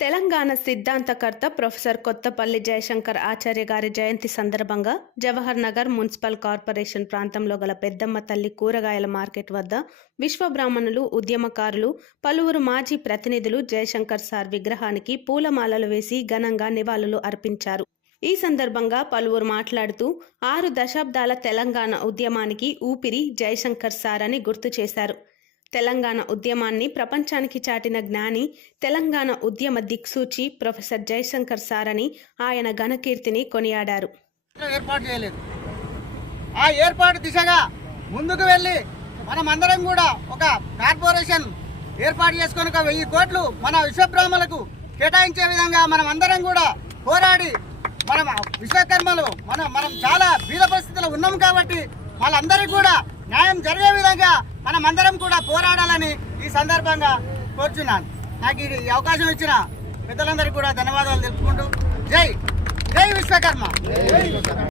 తెలంగాణ సిద్ధాంతకర్త ప్రొఫెసర్ కొత్తపల్లి జయశంకర్ ఆచార్య గారి జయంతి సందర్భంగా జవహర్ నగర్ మున్సిపల్ కార్పొరేషన్ ప్రాంతంలో గల పెద్దమ్మ తల్లి కూరగాయల మార్కెట్ వద్ద విశ్వబ్రాహ్మణులు ఉద్యమకారులు పలువురు మాజీ ప్రతినిధులు జయశంకర్ సార్ విగ్రహానికి పూలమాలలు వేసి ఘనంగా నివాళులు అర్పించారు. ఈ సందర్భంగా పలువురు మాట్లాడుతూ ఆరు దశాబ్దాల తెలంగాణ ఉద్యమానికి ఊపిరి జయశంకర్ సార్ అని గుర్తు చేశారు. తెలంగాణ ఉద్యమాన్ని ప్రపంచానికి చాటిన జ్ఞాని తెలంగాణ ఉద్యమ దిక్సూచి ప్రొఫెసర్ జయశంకర్ సార్ అని ఆయన ఘనకీర్తిని కొనియాడారు. ఏర్పాటు చేయలేదు. ఆ ఏర్పాటు దిశగా ముందుకు వెళ్ళి మనమందరం కూడా ఒక కార్పొరేషన్ ఏర్పాటు చేసుకొని ఒక వెయ్యి కోట్లు మన విశ్వబ్రాహ్మలకు కేటాయించే విధంగా మనం అందరం కూడా పోరాడి మనం విశ్వకర్మలు మనం మనం చాలా బీద పరిస్థితుల్లో ఉన్నాం కాబట్టి వాళ్ళందరికీ కూడా న్యాయం జరిగే విధంగా మనం అందరం కూడా పోరాడాలని ఈ సందర్భంగా కోరుచున్నాను. నాకు ఇది ఈ అవకాశం ఇచ్చిన పెద్దలందరికీ కూడా ధన్యవాదాలు తెలుపుకుంటూ. జై జై విశ్వకర్మ.